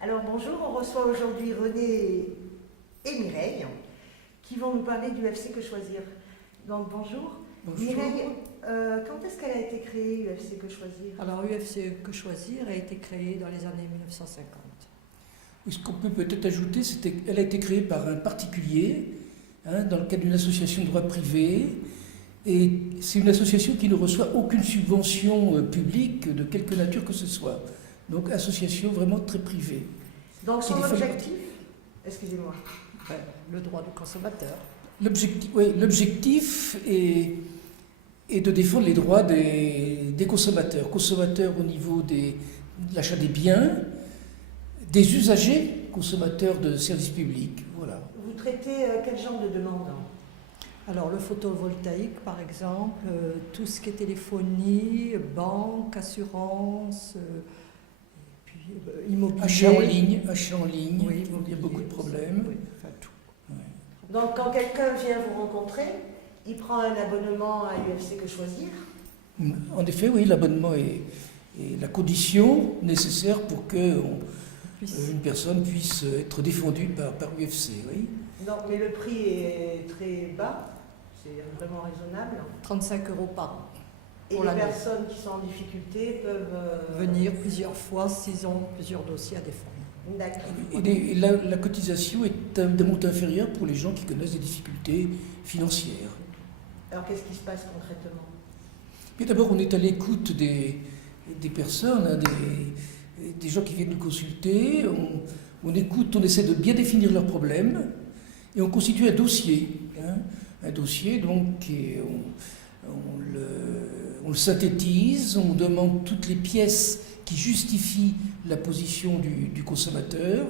Alors bonjour, on reçoit aujourd'hui René et Mireille qui vont nous parler du UFC Que Choisir. Donc bonjour. Bonjour. Mireille, quand est-ce qu'elle a été créée, UFC Que Choisir? Alors UFC Que Choisir a été créé dans les années 1950. Ce qu'on peut peut-être ajouter, c'est qu'elle a été créée par un particulier, dans le cadre d'une association de droit privé. Et c'est une association qui ne reçoit aucune subvention publique de quelque nature que ce soit. Donc association vraiment très privée. Donc son objectif, excusez-moi. Le droit du consommateur. L'objectif est de défendre les droits des consommateurs. Consommateurs au niveau de l'achat des biens, des usagers, consommateurs de services publics. Voilà. Vous traitez quel genre de demande? Alors le photovoltaïque par exemple, tout ce qui est téléphonie, banque, assurance, et puis immobilier. Achat en ligne, oui, il y a beaucoup de problèmes. Oui, enfin tout. Ouais. Donc quand quelqu'un vient vous rencontrer, il prend un abonnement à UFC Que Choisir? En effet, oui, l'abonnement est la condition nécessaire pour que une personne puisse être défendue par UFC. Oui. Non, mais le prix est très bas, c'est vraiment raisonnable. 35 € par an. Et Pour les l'année. personnes qui sont en difficulté peuvent Venir plusieurs fois s'ils ont plusieurs dossiers à défendre. D'accord. Et la cotisation est d'un montant inférieur pour les gens qui connaissent des difficultés financières. Alors qu'est-ce qui se passe concrètement? Mais d'abord, on est à l'écoute des personnes, des gens qui viennent nous consulter. On écoute, on essaie de bien définir leurs problèmes et on constitue un dossier. Un dossier, donc, et on le synthétise, on demande toutes les pièces qui justifient la position du consommateur.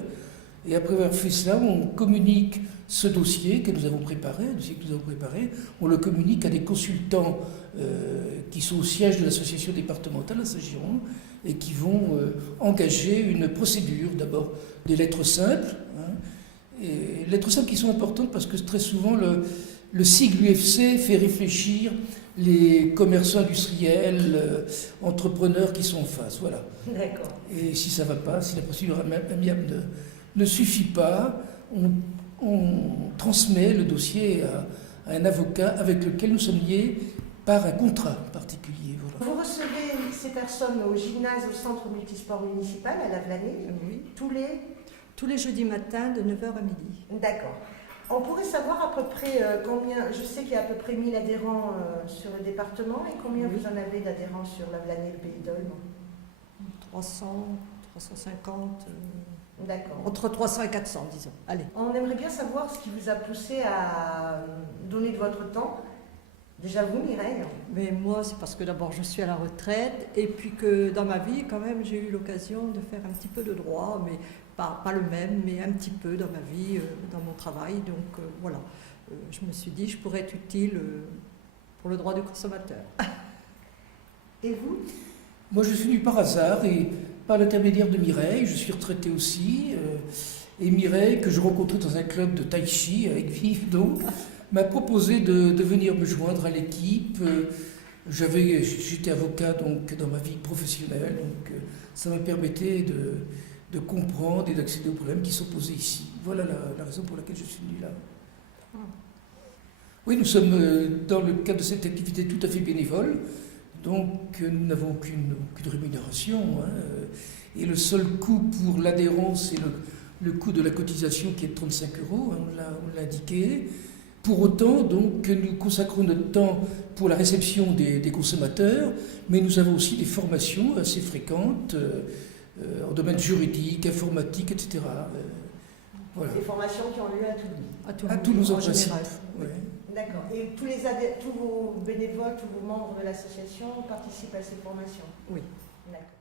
Et après avoir fait cela, on communique ce dossier que nous avons préparé, on le communique à des consultants qui sont au siège de l'association départementale à Saint-Giron et qui vont engager une procédure, d'abord des lettres simples, et lettres simples qui sont importantes parce que très souvent le sigle UFC fait réfléchir les commerçants industriels, entrepreneurs qui sont en face. Voilà. D'accord. Et si ça ne va pas, si la procédure amiable ne suffit pas, on transmet le dossier à un avocat avec lequel nous sommes liés par un contrat particulier. Voilà. Vous recevez ces personnes au gymnase, au centre multisport municipal à Lavelanet, Oui. tous les... jeudis matins de 9h à midi. D'accord. On pourrait savoir à peu près combien, je sais qu'il y a à peu près 1000 adhérents sur le département, et combien Oui. vous en avez d'adhérents sur Lavelanet, le Pays d'Olme? 300, 350, D'accord. entre 300 et 400 disons. Allez. On aimerait bien savoir ce qui vous a poussé à donner de votre temps. Déjà vous, Mireille. Mais moi, c'est parce que d'abord je suis à la retraite et puis que dans ma vie, quand même, j'ai eu l'occasion de faire un petit peu de droit, mais pas le même, mais un petit peu dans ma vie, dans mon travail. Donc voilà, je me suis dit, je pourrais être utile pour le droit du consommateur. Et vous? Moi, je suis venu par hasard et par l'intermédiaire de Mireille, je suis retraité aussi. Et Mireille, que je rencontrais dans un club de tai chi avec Vive d'eau, m'a proposé de venir me joindre à l'équipe. J'étais avocat donc, dans ma vie professionnelle, donc ça me permettait de comprendre et d'accéder aux problèmes qui sont posés ici. Voilà la raison pour laquelle je suis venu là. Oui, nous sommes dans le cadre de cette activité tout à fait bénévole, donc nous n'avons aucune rémunération. Et le seul coût pour l'adhérence, c'est le coût de la cotisation qui est de 35 €, on l'a indiqué. Pour autant, donc, nous consacrons notre temps pour la réception des consommateurs, mais nous avons aussi des formations assez fréquentes en domaine juridique, informatique, etc. Voilà. Des formations qui ont lieu à Toulouse. À Toulouse en principe. général. Ouais. D'accord. Et tous vos bénévoles, tous vos membres de l'association participent à ces formations? Oui. D'accord.